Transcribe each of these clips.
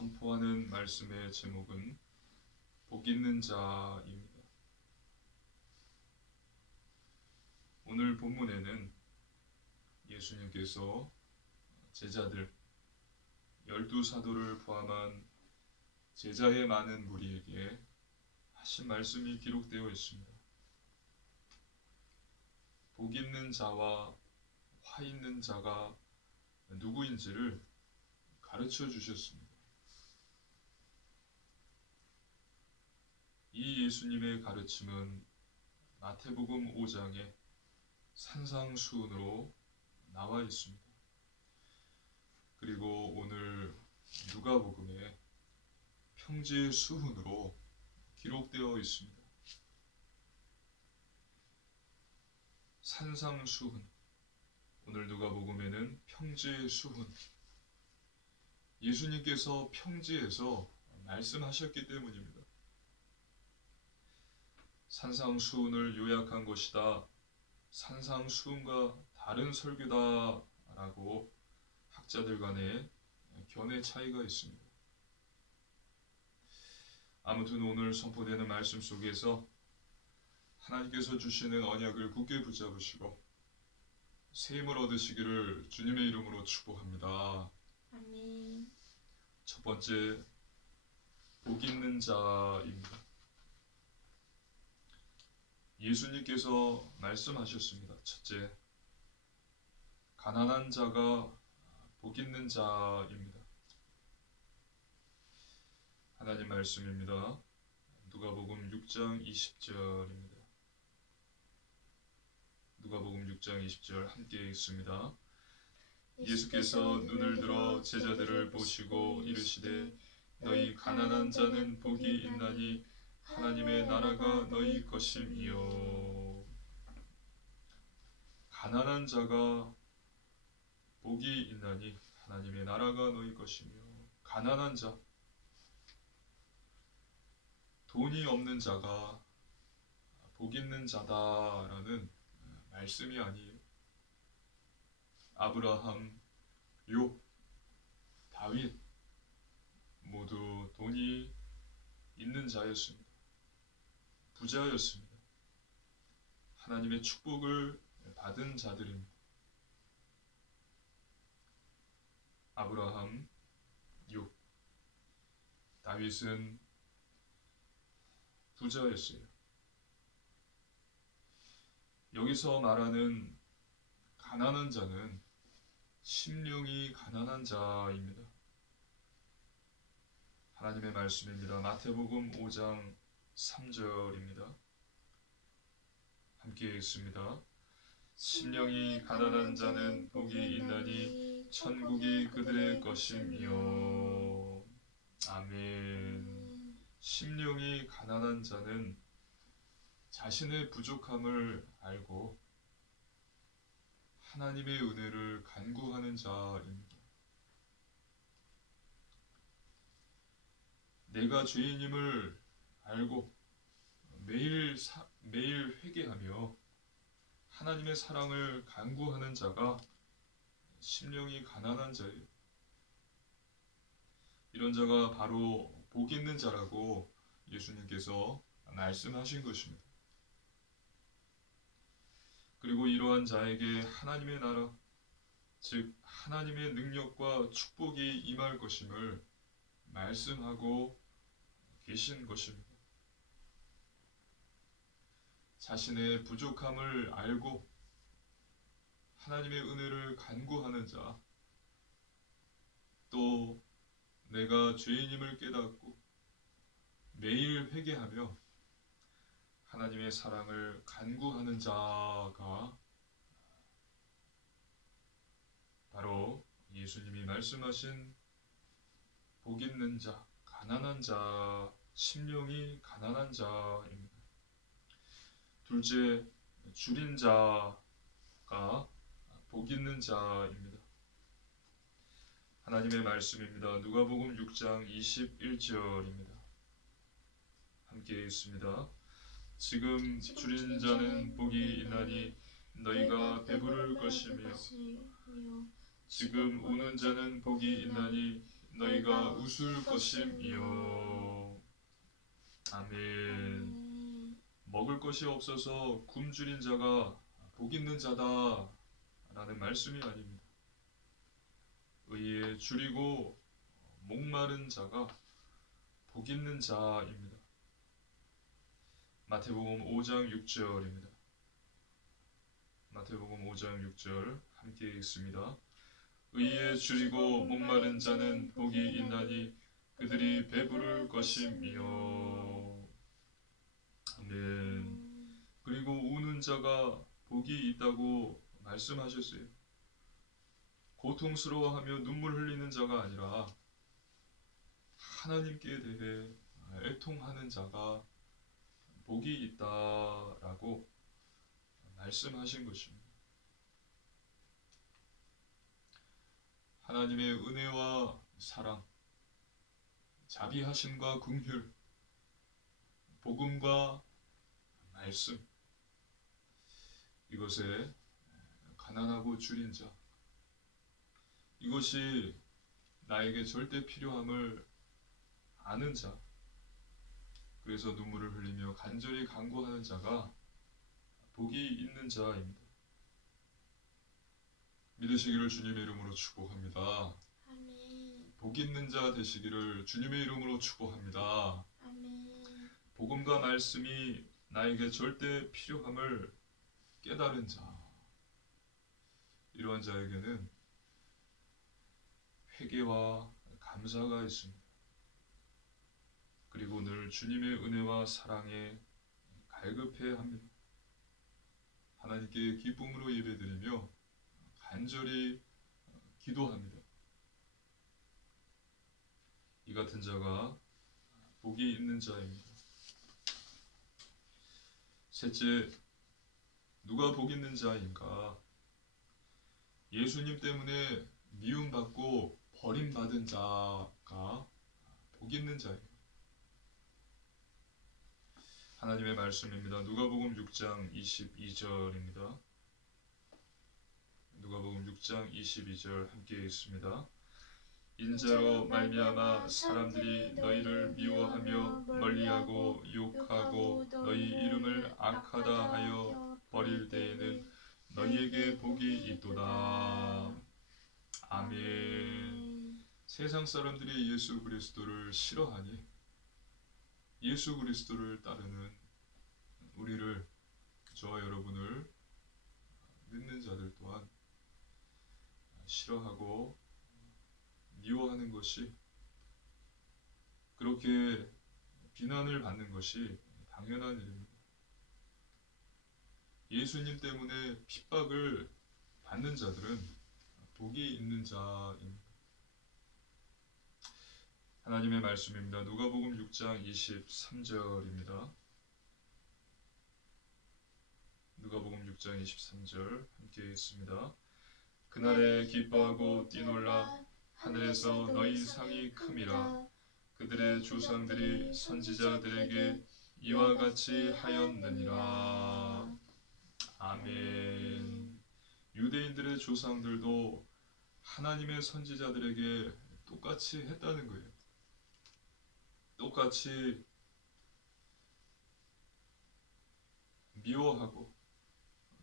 선포하는 말씀의 제목은 복 있는 자입니다. 오늘 본문에는 예수님께서 제자들 12사도를 포함한 제자의 많은 무리에게 하신 말씀이 기록되어 있습니다. 복 있는 자와 화 있는 자가 누구인지를 가르쳐 주셨습니다. 이 예수님의 가르침은 마태복음 5장에 산상수훈으로 나와 있습니다. 그리고 오늘 누가복음에 평지수훈으로 기록되어 있습니다. 산상수훈, 오늘 누가복음에는 평지수훈. 예수님께서 평지에서 말씀하셨기 때문입니다. 산상수훈을 요약한 것이다, 산상수훈과 다른 설교다 라고 학자들 간에 견해 차이가 있습니다. 아무튼 오늘 선포되는 말씀 속에서 하나님께서 주시는 언약을 굳게 붙잡으시고 새 힘을 얻으시기를 주님의 이름으로 축복합니다. 아멘. 첫 번째, 복 있는 자입니다. 예수님께서 말씀하셨습니다. 첫째, 가난한 자가 복 있는 자입니다. 하나님 말씀입니다. 누가복음 6장 20절입니다. 누가복음 6장 20절 함께 읽습니다. 예수께서 눈을 들어 제자들을 보시고 이르시되 너희 가난한 자는 복이 있나니 하나님의 나라가 너희 것임이요. 가난한 자가 복이 있나니 하나님의 나라가 너희 것이며. 가난한 자, 돈이 없는 자가 복 있는 자다라는 말씀이 아니에요. 아브라함, 욥, 다윗 모두 돈이 있는 자였습니다. 부자였습니다. 하나님의 축복을 받은 자들입니다. 아브라함, 욥, 다윗은 부자였어요. 여기서 말하는 가난한 자는 심령이 가난한 자입니다. 하나님의 말씀입니다. 마태복음 5장 3절입니다. 함께 읽습니다. 심령이 가난한 자는 복이 있나니 천국이 그들의 것이며. 아멘. 심령이 가난한 자는 자신의 부족함을 알고 하나님의 은혜를 간구하는 자입니다. 내가 죄인임을 알고 매일 회개하며 하나님의 사랑을 간구하는 자가 심령이 가난한 자예요. 이런 자가 바로 복 있는 자라고 예수님께서 말씀하신 것입니다. 그리고 이러한 자에게 하나님의 나라, 즉 하나님의 능력과 축복이 임할 것임을 말씀하고 계신 것입니다. 자신의 부족함을 알고 하나님의 은혜를 간구하는 자, 또 내가 죄인임을 깨닫고 매일 회개하며 하나님의 사랑을 간구하는 자가 바로 예수님이 말씀하신 복 있는 자, 가난한 자, 심령이 가난한 자입니다. 둘째, 줄인 자가 복 있는 자입니다. 하나님의 말씀입니다. 누가복음 6장 21절입니다. 함께 읽습니다. 지금 줄인 자는 복이 있나니 너희가 배부를 것이며 지금 우는 자는 복이 있나니 너희가 웃을 것임이요. 아멘. 먹을 것이 없어서 굶주린 자가 복 있는 자다 라는 말씀이 아닙니다. 의에 줄이고 목마른 자가 복 있는 자입니다. 마태복음 5장 6절입니다. 마태복음 5장 6절 함께 읽습니다. 의에 줄이고 목마른 자는 복이 있나니 그들이 배부를 것임이요. 아멘. 그리고 우는 자가 복이 있다고 말씀하셨어요. 고통스러워하며 눈물 흘리는 자가 아니라 하나님께 대해 애통하는 자가 복이 있다라고 말씀하신 것입니다. 하나님의 은혜와 사랑, 자비하심과 긍휼, 복음과 말씀, 이것에 가난하고 줄인 자, 이것이 나에게 절대 필요함을 아는 자, 그래서 눈물을 흘리며 간절히 간구하는 자가 복이 있는 자입니다. 믿으시기를 주님의 이름으로 축복합니다. 아멘. 복 있는 자 되시기를 주님의 이름으로 축복합니다. 아멘. 복음과 말씀이 나에게 절대 필요함을 깨달은 자, 이러한 자에게는 회개와 감사가 있습니다. 그리고 늘 주님의 은혜와 사랑에 갈급해야 합니다. 하나님께 기쁨으로 예배드리며 간절히 기도합니다. 이 같은 자가 복이 있는 자입니다. 셋째, 누가 복 있는 자인가? 예수님 때문에 미움받고 버림받은 자가 복 있는 자입니다. 하나님의 말씀입니다. 누가복음 6장 22절입니다. 누가복음 6장 22절 함께 읽습니다. 인자로 말미암아 사람들이 너희를 미워하며 멀리하고 욕하고 너희 이름을 악하다 하여 버릴 때에는 너희에게 복이 있도다. 아멘. 세상 사람들이 예수 그리스도를 싫어하니 예수 그리스도를 따르는 우리를, 저와 여러분을 믿는 자들 또한 싫어하고 미워하는 것이, 그렇게 비난을 받는 것이 당연한 일입니다. 예수님 때문에 핍박을 받는 자들은 복이 있는 자입니다. 하나님의 말씀입니다. 누가복음 6장 23절입니다. 누가복음 6장 23절 함께 읽습니다. 그날에 기뻐하고 뛰놀라 하늘에서 너희 상이 큼이라. 그들의 조상들이 선지자들에게 이와 같이 하였느니라. 아멘. 유대인들의 조상들도 하나님의 선지자들에게 똑같이 했다는 거예요. 똑같이 미워하고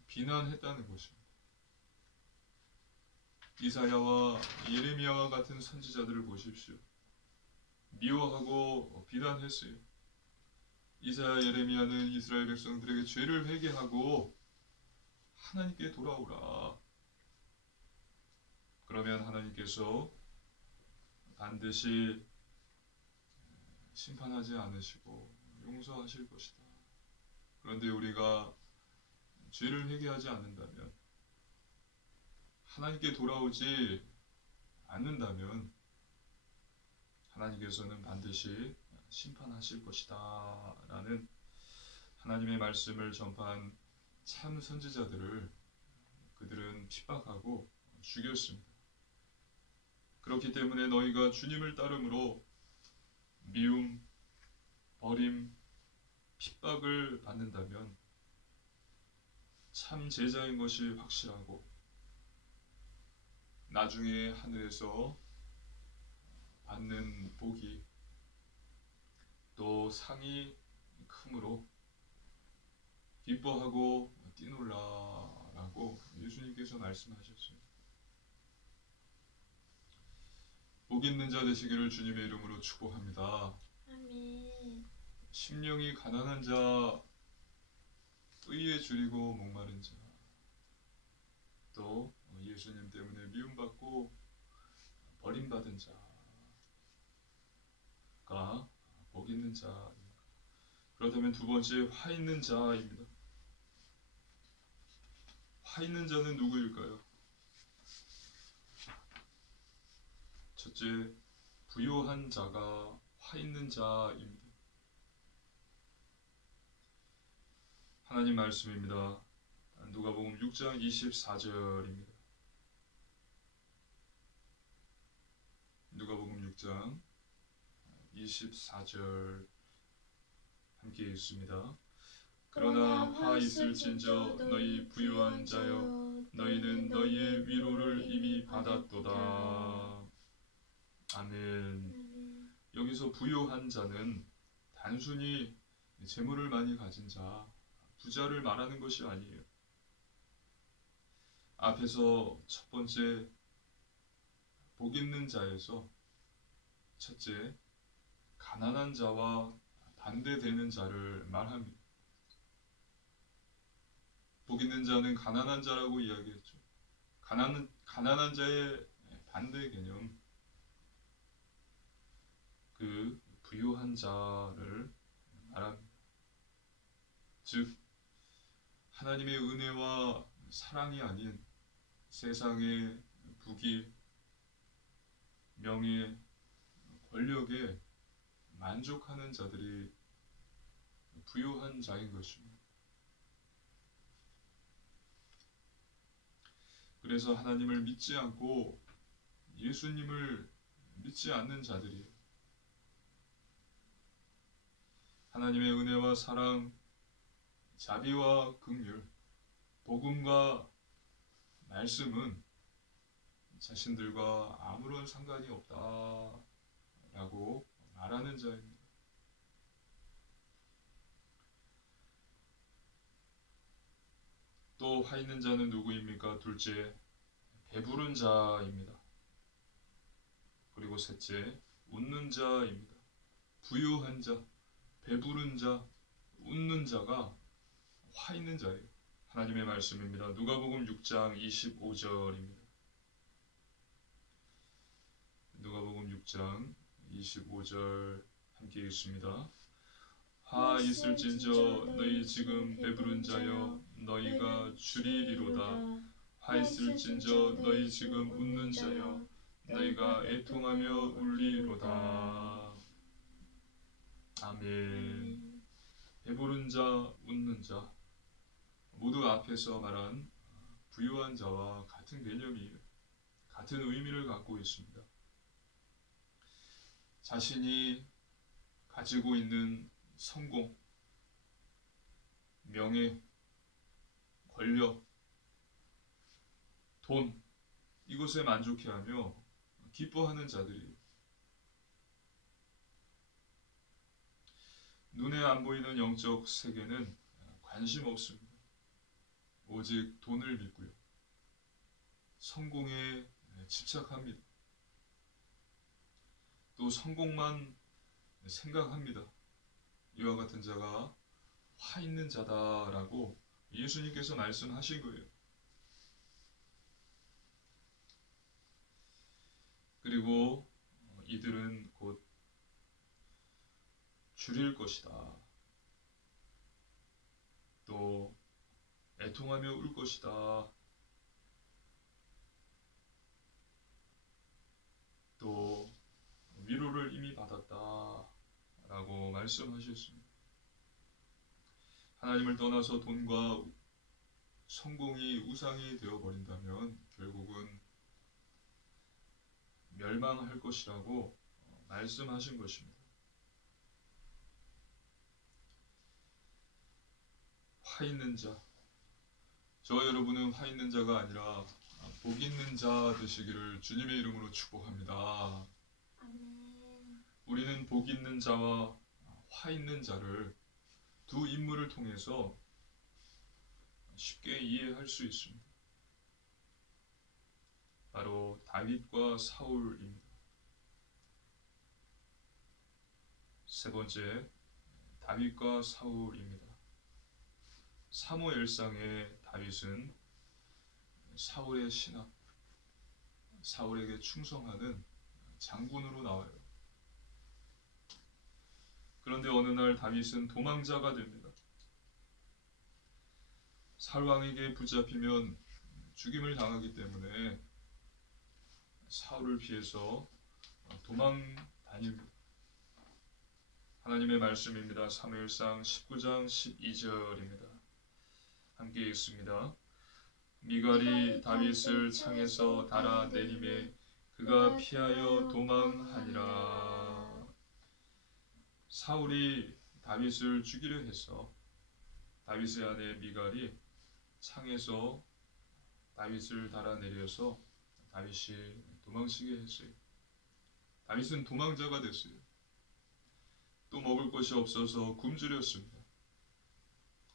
비난했다는 것입니다. 이사야와 예레미야와 같은 선지자들을 보십시오. 미워하고 비난했어요. 이사야, 예레미야는 이스라엘 백성들에게 죄를 회개하고 하나님께 돌아오라. 그러면 하나님께서 반드시 심판하지 않으시고 용서하실 것이다. 그런데 우리가 죄를 회개하지 않는다면, 하나님께 돌아오지 않는다면 하나님께서는 반드시 심판하실 것이다 라는 하나님의 말씀을 전파한 참 선지자들을 그들은 핍박하고 죽였습니다. 그렇기 때문에 너희가 주님을 따름으로 미움, 버림, 핍박을 받는다면 참 제자인 것이 확실하고 나중에 하늘에서 받는 복이 또 상이 크므로 기뻐하고 뛰놀라라고 예수님께서 말씀하셨어요. 복 있는 자 되시기를 주님의 이름으로 축복합니다. 아멘. 심령이 가난한 자, 의에 줄이고 목마른 자, 또 예수님 때문에 미움받고 버림받은 자가 복 있는 자입니다. 그렇다면 두 번째, 화 있는 자입니다. 화 있는 자는 누구일까요? 첫째, 부요한 자가 화 있는 자입니다. 하나님 말씀입니다. 누가복음 6장 24절입니다. 누가복음 6장 24절 함께 읽습니다. 그러나 화 있을진저 너희 부유한 자여 너희는 너희의 위로를 이미 받았도다. 아멘. 여기서 부유한 자는 단순히 재물을 많이 가진 자, 부자를 말하는 것이 아니에요. 앞에서 첫 번째 복 있는 자에서 첫째 가난한 자와 반대되는 자를 말합니다. 복 있는 자는 가난한 자라고 이야기했죠. 가난한 자의 반대 개념, 그 부유한 자를 말합니다. 즉 하나님의 은혜와 사랑이 아닌 세상의 부귀, 명예, 권력에 만족하는 자들이 부유한 자인 것입니다. 그래서 하나님을 믿지 않고 예수님을 믿지 않는 자들이에요. 하나님의 은혜와 사랑, 자비와 긍휼, 복음과 말씀은 자신들과 아무런 상관이 없다라고 말하는 자입니다. 또 화 있는 자는 누구입니까? 둘째, 배부른 자입니다. 그리고 셋째, 웃는 자입니다. 부유한 자, 배부른 자, 웃는 자가 화 있는 자예요. 하나님의 말씀입니다. 누가복음 6장 25절입니다. 누가복음 6장 25절 함께 읽습니다. 화 있을진저 너희 지금 배부른 자여 너희가 주리리로다. 화 있을진저 너희 지금 웃는 자여 너희가 애통하며 울리로다. 아멘. 배부른 자, 웃는 자 모두 앞에서 말한 부유한 자와 같은 개념이에요. 같은 의미를 갖고 있습니다. 자신이 가지고 있는 성공, 명예, 권력, 돈, 이것에 만족해하며 기뻐하는 자들이에요. 눈에 안 보이는 영적 세계는 관심 없습니다. 오직 돈을 믿고요. 성공에 집착합니다. 또 성공만 생각합니다. 이와 같은 자가 화 있는 자다라고 예수님께서 말씀하신 거예요. 그리고 이들은 곧 줄일 것이다. 또 애통하며 울 것이다. 또 위로를 이미 받았다 라고 말씀하셨습니다. 하나님을 떠나서 돈과 성공이 우상이 되어버린다면 결국은 멸망할 것이라고 말씀하신 것입니다. 화 있는 자, 저와 여러분은 화 있는 자가 아니라 복 있는 자 되시기를 주님의 이름으로 축복합니다. 아멘. 우리는 복 있는 자와 화 있는 자를 두 인물을 통해서 쉽게 이해할 수 있습니다. 바로 다윗과 사울입니다. 세 번째, 다윗과 사울입니다. 사무엘상의 다윗은 사울의 신하, 사울에게 충성하는 장군으로 나와요. 그런데 어느 날 다윗은 도망자가 됩니다. 사울왕에게 붙잡히면 죽임을 당하기 때문에 사울을 피해서 도망 다닙니다. 하나님의 말씀입니다. 사무엘상 19장 12절입니다. 함께 읽습니다. 미갈이 다윗을 창에서 달아내림에 그가 피하여 도망하니라. 사울이 다윗을 죽이려 해서 다윗의 아내 미갈이 창에서 다윗을 달아내려서 다윗이 도망치게 했어요. 다윗은 도망자가 됐어요. 또 먹을 것이 없어서 굶주렸습니다.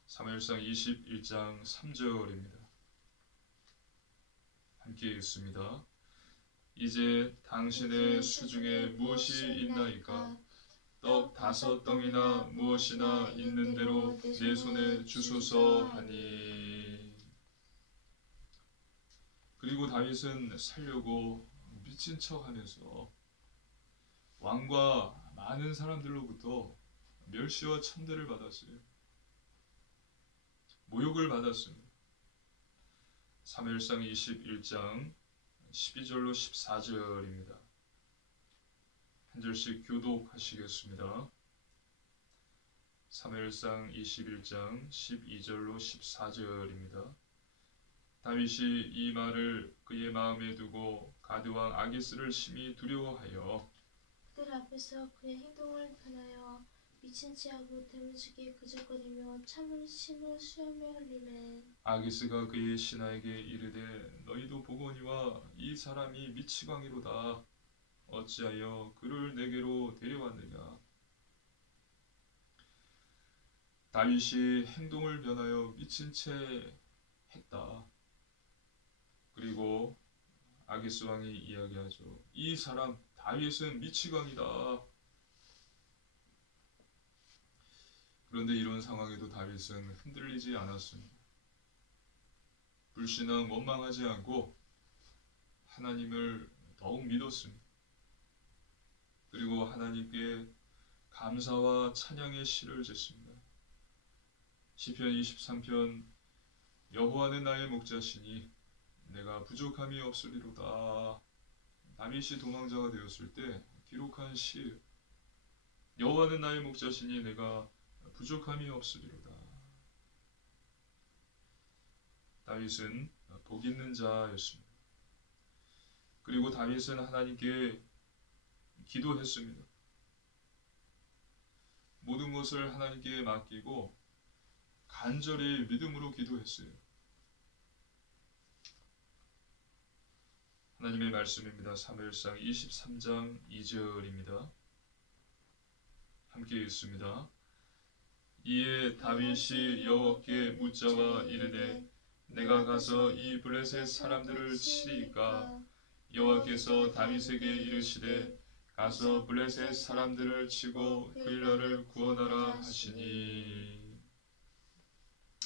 사무엘상 21장 3절입니다. 함께 읽습니다. 이제 당신의 수중에 무엇이 있나이까? 떡 5덩이나 무엇이나 있는 대로 내 손에 주소서 하니. 그리고 다윗은 살려고 미친 척하면서 왕과 많은 사람들로부터 멸시와 천대를 받았어요. 모욕을 받았습니다. 사무엘상 21장 12절로 14절입니다. 한 절씩 교독하시겠습니다. 사무엘상 21장 12절로 14절입니다. 다윗이 이 말을 그의 마음에 두고 가드왕 아기스를 심히 두려워하여 그들 앞에서 그의 행동을 변하여 미친 체하고 대문지게 그저거리며 참을 침을 수염에 흘리매 아기스가 그의 신하에게 이르되 너희도 보거니와 이 사람이 미치광이로다. 어찌하여 그를 내게로 데려왔느냐. 다윗이 행동을 변하여 미친 채 했다. 그리고 아기스 왕이 이야기하죠. 이 사람 다윗은 미치광이다. 그런데 이런 상황에도 다윗은 흔들리지 않았습니다. 불신앙 원망하지 않고 하나님을 더욱 믿었습니다. 그리고 하나님께 감사와 찬양의 시를 졌습니다. 시편 23편 여호와는 나의 목자시니 내가 부족함이 없으리로다. 다윗이 도망자가 되었을 때 기록한 시. 여호와는 나의 목자시니 내가 부족함이 없으리로다. 다윗은 복 있는 자였습니다. 그리고 다윗은 하나님께 기도했습니다. 모든 것을 하나님께 맡기고 간절히 믿음으로 기도했어요. 하나님의 말씀입니다. 사무엘상 23장 2절입니다. 함께 읽습니다. 이에 다윗이 여호와께 묻자와 이르되 내가 가서 이 블레셋 사람들을 치리이까? 여호와께서 다윗에게 이르시되 가서 블레셋 사람들을 치고 그 일러를 구원하라 하시니.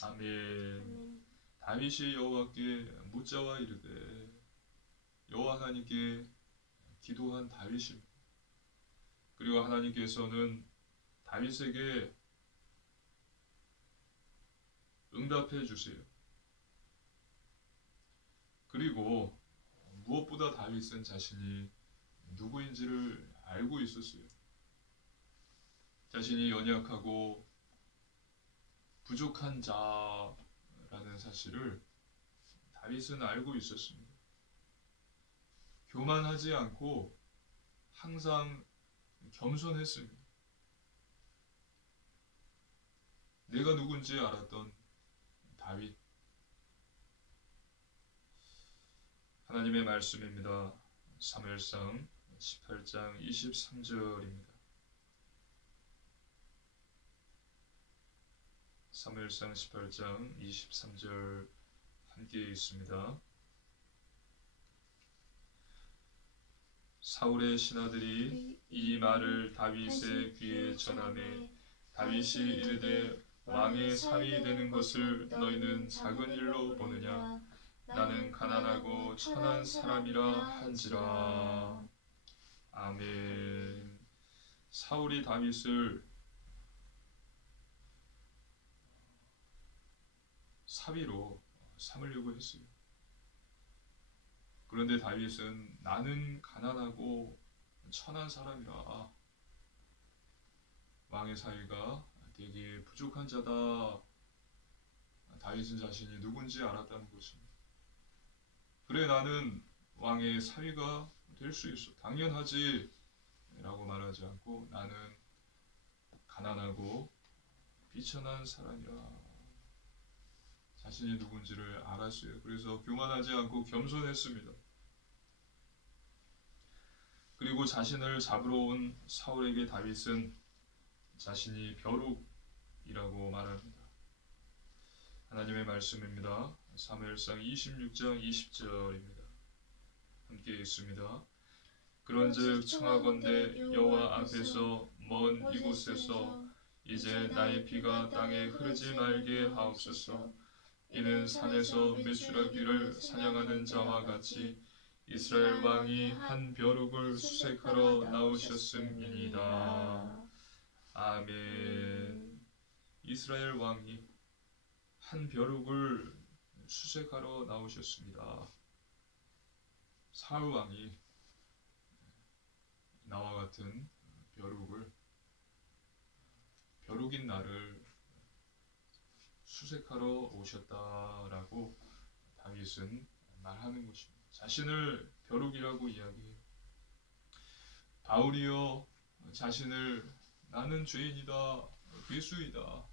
아멘. 다윗이 여호와께 묻자와 이르되 여호와 하나님께 기도한 다윗입니다. 그리고 하나님께서는 다윗에게 응답해 주세요. 그리고 무엇보다 다윗은 자신이 누구인지를 알고 있었어요. 자신이 연약하고 부족한 자라는 사실을 다윗은 알고 있었습니다. 교만하지 않고 항상 겸손했습니다. 내가 누군지 알았던 다윗. 하나님의 말씀입니다. 사무엘상 18장 23절입니다. 사무엘상 18장 23절 함께 있습니다. 사울의 신하들이 이 말을 다윗의 귀에 전하매 다윗이 이르되 왕의 사위 되는 것을 너희는 작은 일로 보느냐? 나는 가난하고 천한 사람이라 한지라. 아멘. 사울이 다윗을 사위로 삼으려고 했어요. 그런데 다윗은 나는 가난하고 천한 사람이라 왕의 사위가 되게 부족한 자다. 다윗은 자신이 누군지 알았다는 것입니다. 그래, 나는 왕의 사위가 될 수 있어. 당연하지. 라고 말하지 않고 나는 가난하고 비천한 사람이라 자신이 누군지를 알았어요. 그래서 교만하지 않고 겸손했습니다. 그리고 자신을 잡으러 온 사울에게 다윗은 자신이 벼룩이라고 말합니다. 하나님의 말씀입니다. 사무엘상 26장 20절입니다. 함께 있습니다. 그런즉 청하건대 여호와 앞에서 먼 이곳에서 이제 나의 피가 땅에 흐르지 말게 하옵소서. 이는 산에서 메추라기를 사냥하는 자와 같이 이스라엘 왕이 한 벼룩을 수색하러 나오셨음이니이다. 아멘. 이스라엘 왕이 한 벼룩을 수색하러 나오셨습니다. 사울 왕이 나와 같은 벼룩인 나를 수색하러 오셨다라고 다윗은 말하는 것입니다. 자신을 벼룩이라고 이야기해요. 바울이여 자신을 나는 죄인이다, 괴수이다,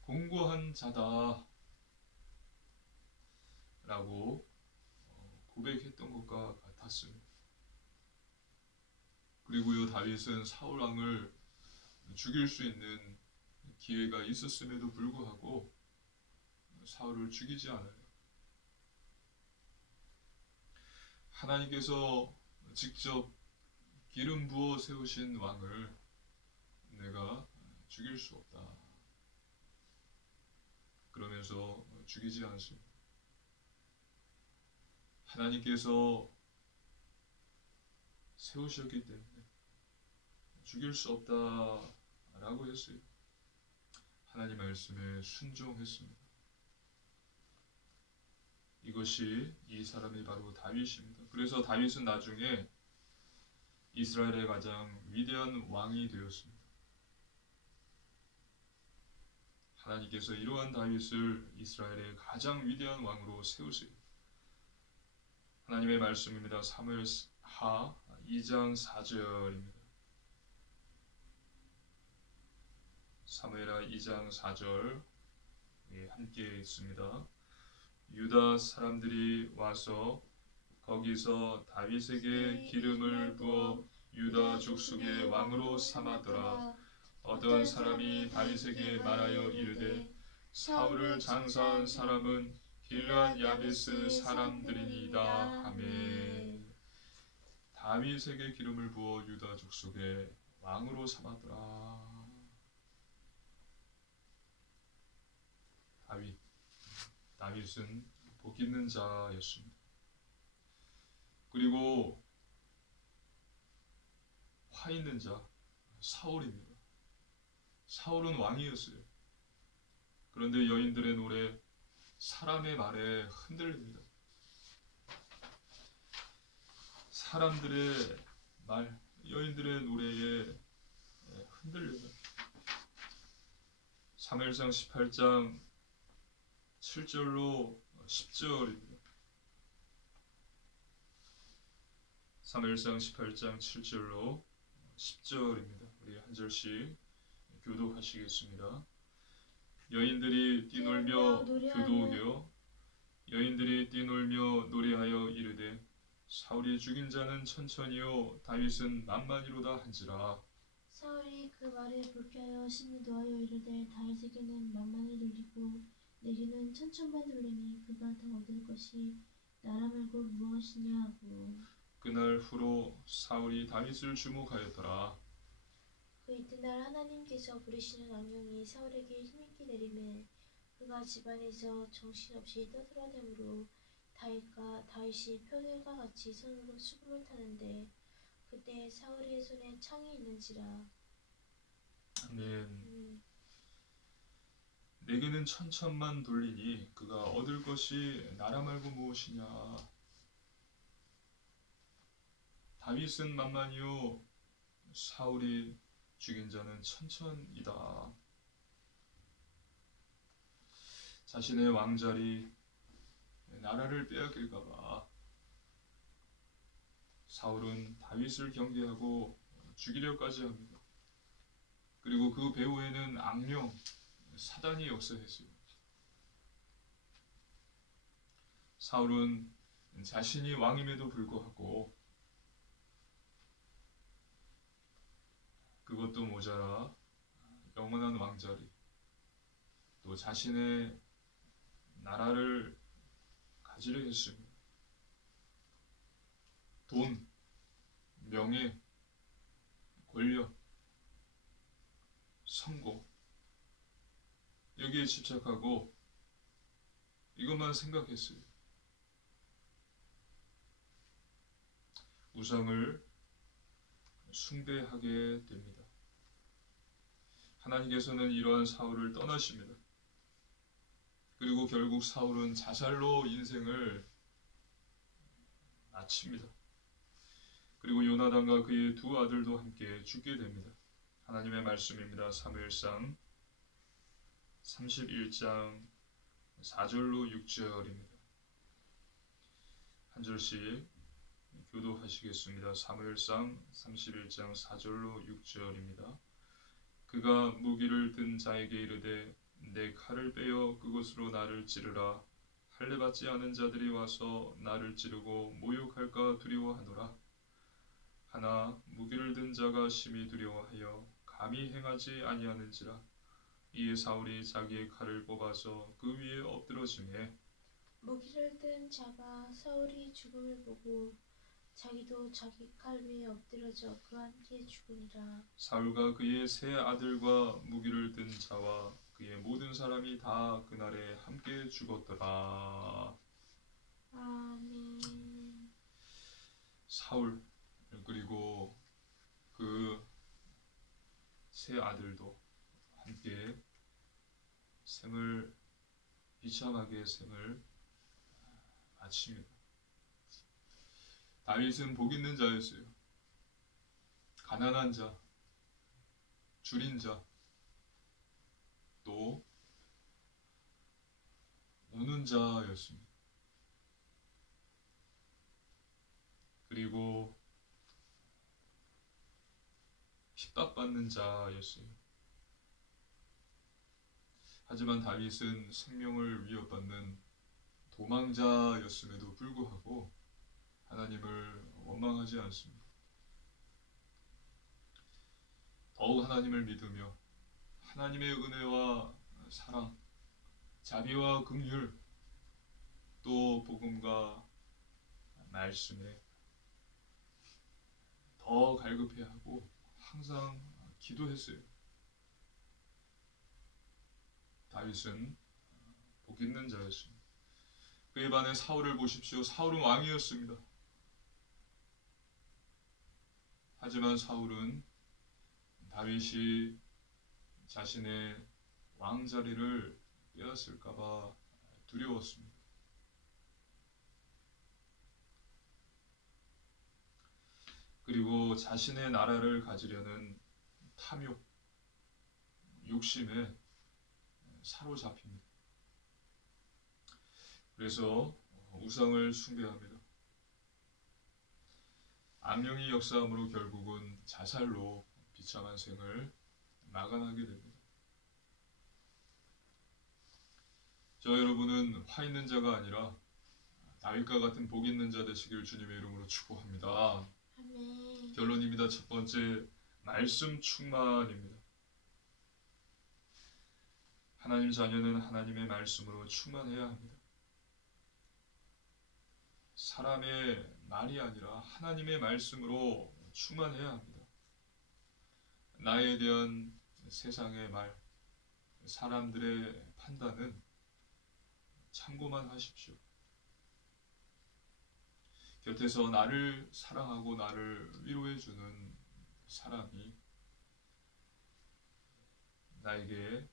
공고한 자다 라고 고백했던 것과 같았습니다. 그리고요, 다윗은 사울 왕을 죽일 수 있는 기회가 있었음에도 불구하고 사울을 죽이지 않아요. 하나님께서 직접 기름 부어 세우신 왕을 내가 죽일 수 없다. 그러면서 죽이지 않습니다. 하나님께서 세우셨기 때문에 죽일 수 없다라고 했어요. 하나님 말씀에 순종했습니다. 이것이 이 사람이 바로 다윗입니다. 그래서 다윗은 나중에 이스라엘의 가장 위대한 왕이 되었습니다. 하나님께서 이러한 다윗을 이스라엘의 가장 위대한 왕으로 세우세요. 하나님의 말씀입니다. 사무엘하 2장 4절입니다. 사무엘하 2장 4절 함께 있습니다. 유다 사람들이 와서 거기서 다윗에게 기름을 부어 유다 족속의 왕으로 삼았더라. 어떤 사람이 다윗에게 말하여 이르되 사울을 장사한 사람은 길앗 야베스 사람들이니이다 하매 다윗에게 기름을 부어 유다 족속의 왕으로 삼았더라. 다윗은 복 있는 자였습니다. 그리고 화 있는 자 사울입니다. 사울은 왕이었어요. 그런데 여인들의 노래, 사람의 말에 흔들립니다. 사람들의 말, 여인들의 노래에 흔들려요. 사무엘상 18장 7절로 10절입니다. 사무엘상 18장 7절로 10절입니다. 우리 한 절씩 교독하시겠습니다. 여인들이 뛰놀며 교독하여 여인들이 뛰놀며 노래하여 이르되 사울이 죽인 자는 천천히요 다윗은 만만이로다 한지라. 사울이 그 말에 불쾌하여 심히 노하여 이르되 다윗에게는 만만을 돌리고 내게는 천천만 돌리니 그가 더 얻을 것이 나라 말고 무엇이냐 하고 그날 후로 사울이 다윗을 주목하였더라. 그 이튿날 하나님께서 부리시는 악령이 사울에게 힘있게 내림에 그가 집안에서 정신없이 떠들어대므로 다윗이 평일과 같이 손으로 수금을 타는데 그때 사울의 손에 창이 있는지라. 아멘. 내게는 천천만 돌리니 그가 얻을 것이 나라 말고 무엇이냐. 다윗은 만만이요 사울이 죽인 자는 천천이다. 자신의 왕자리 나라를 빼앗길까봐 사울은 다윗을 경계하고 죽이려까지 합니다. 그리고 그 배후에는 악령 사단이 역사했어요. 사울은 자신이 왕임에도 불구하고 그것도 모자라 영원한 왕자리 또 자신의 나라를 가지려 했습니다. 돈, 명예, 권력, 성공 여기에 집착하고 이것만 생각했어요. 우상을 숭배하게 됩니다. 하나님께서는 이러한 사울을 떠나십니다. 그리고 결국 사울은 자살로 인생을 마칩니다. 그리고 요나단과 그의 두 아들도 함께 죽게 됩니다. 하나님의 말씀입니다. 사무엘상 31장 4절로 6절입니다. 한 절씩 교도하시겠습니다. 사무엘상 31장 4절로 6절입니다. 그가 무기를 든 자에게 이르되 내 칼을 빼어 그곳으로 나를 찌르라. 할례 받지 않은 자들이 와서 나를 찌르고 모욕할까 두려워하노라. 하나 무기를 든 자가 심히 두려워하여 감히 행하지 아니하는지라. 이에 사울이 자기의 칼을 뽑아서 그 위에 엎드러지매 무기를 든 자가 사울이 죽음을 보고 자기도 자기 칼 위에 엎드러져 그와 함께 죽으니라. 사울과 그의 세 아들과 무기를 든 자와 그의 모든 사람이 다 그날에 함께 죽었더라. 아멘. 사울 그리고 그 세 아들도 함께 비참하게 생을 마칩니다. 다윗은 복 있는 자였어요. 가난한 자, 줄인 자, 또 우는 자였습니다. 그리고 핍박받는 자였어요. 하지만 다윗은 생명을 위협받는 도망자였음에도 불구하고 하나님을 원망하지 않습니다. 더욱 하나님을 믿으며 하나님의 은혜와 사랑, 자비와 긍휼, 또 복음과 말씀에 더 갈급해하고 항상 기도했어요. 다윗은 복 있는 자였습니다. 그에 반해 사울을 보십시오. 사울은 왕이었습니다. 하지만 사울은 다윗이 자신의 왕자리를 빼앗을까봐 두려웠습니다. 그리고 자신의 나라를 가지려는 탐욕, 욕심에 사로잡힙니다. 그래서 우상을 숭배합니다. 악령이 역사함으로 결국은 자살로 비참한 생을 마감하게 됩니다. 저 여러분은 화 있는 자가 아니라 다윗과 같은 복 있는 자 되시길 주님의 이름으로 축복합니다. 아멘. 결론입니다. 첫 번째, 말씀 충만입니다. 하나님 자녀는 하나님의 말씀으로 충만해야 합니다. 사람의 말이 아니라 하나님의 말씀으로 충만해야 합니다. 나에 대한 세상의 말, 사람들의 판단은 참고만 하십시오. 곁에서 나를 사랑하고 나를 위로해주는 사람이 나에게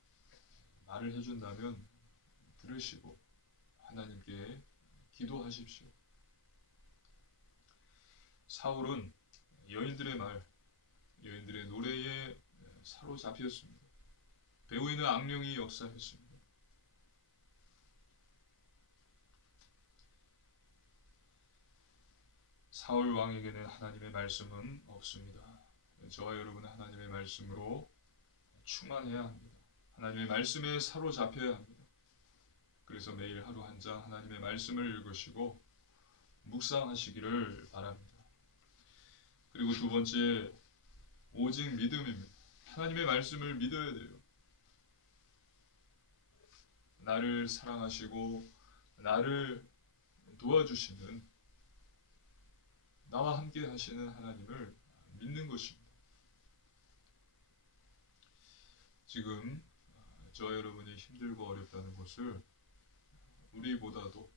말을 해준다면 들으시고 하나님께 기도하십시오. 사울은 여인들의 말, 여인들의 노래에 사로잡혔습니다. 배후에는 악령이 역사했습니다. 사울 왕에게는 하나님의 말씀은 없습니다. 저와 여러분은 하나님의 말씀으로 충만해야 합니다. 하나님의 말씀에 사로잡혀야 합니다. 그래서 매일 하루 한 장 하나님의 말씀을 읽으시고 묵상하시기를 바랍니다. 그리고 두 번째, 오직 믿음입니다. 하나님의 말씀을 믿어야 돼요. 나를 사랑하시고 나를 도와주시는, 나와 함께 하시는 하나님을 믿는 것입니다. 지금 저와 여러분이 힘들고 어렵다는 것을 우리보다도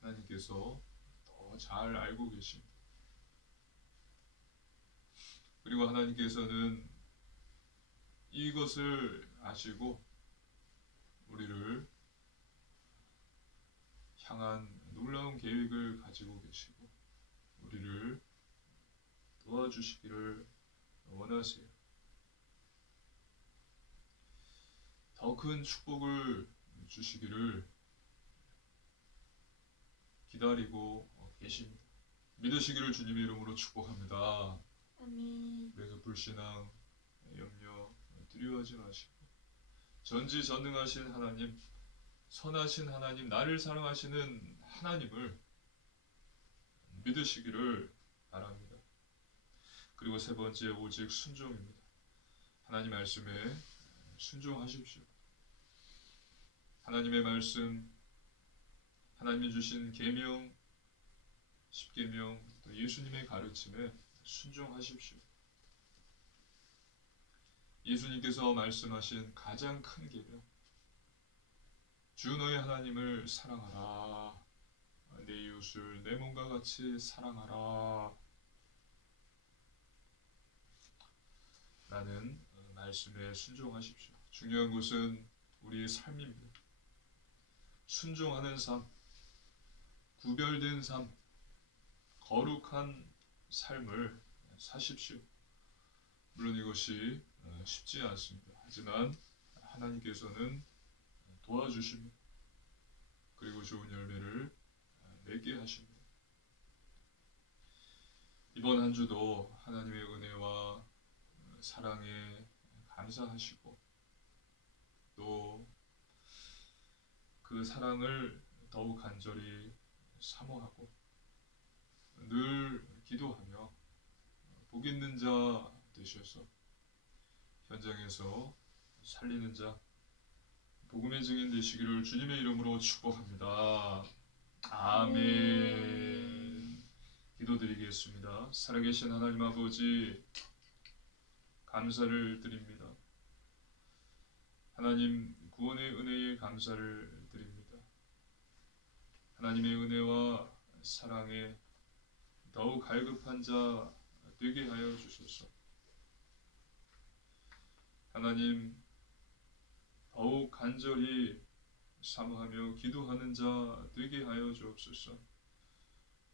하나님께서 더 잘 알고 계십니다. 그리고 하나님께서는 이것을 아시고 우리를 향한 놀라운 계획을 가지고 계시고 우리를 도와주시기를 원하세요. 더 큰 축복을 주시기를 기다리고 계십니다. 믿으시기를 주님의 이름으로 축복합니다. 아멘. 그래서 불신앙, 염려, 두려워하지 마시고 전지전능하신 하나님, 선하신 하나님, 나를 사랑하시는 하나님을 믿으시기를 바랍니다. 그리고 세 번째, 오직 순종입니다. 하나님 말씀에 순종하십시오. 하나님의 말씀, 하나님이 주신 계명, 십계명, 또 예수님의 가르침에 순종하십시오. 예수님께서 말씀하신 가장 큰 계명, 주 너의 하나님을 사랑하라, 내 이웃을 내 몸과 같이 사랑하라 라는 말씀에 순종하십시오. 중요한 것은 우리의 삶입니다. 순종하는 삶, 구별된 삶, 거룩한 삶을 사십시오. 물론 이것이 쉽지 않습니다. 하지만 하나님께서는 도와주십니다. 그리고 좋은 열매를 맺게 하십니다. 이번 한 주도 하나님의 은혜와 사랑에 감사하시고 또 그 사랑을 더욱 간절히 사모하고 늘 기도하며 복 있는 자 되셔서 현장에서 살리는 자, 복음의 증인 되시기를 주님의 이름으로 축복합니다. 아멘. 기도드리겠습니다. 살아계신 하나님 아버지, 감사를 드립니다. 하나님 구원의 은혜에 감사를 드립니다. 하나님의 은혜와 사랑에 더욱 갈급한 자 되게 하여 주소서. 하나님, 더욱 간절히 사모하며 기도하는 자 되게 하여 주옵소서.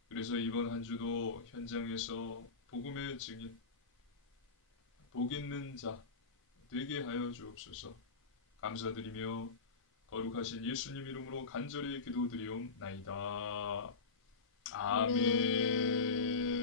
그래서 이번 한 주도 현장에서 복음의 증인, 복 있는 자 되게 하여 주옵소서. 감사드리며 거룩하신 예수님 이름으로 간절히 기도드리옵나이다. 아멘.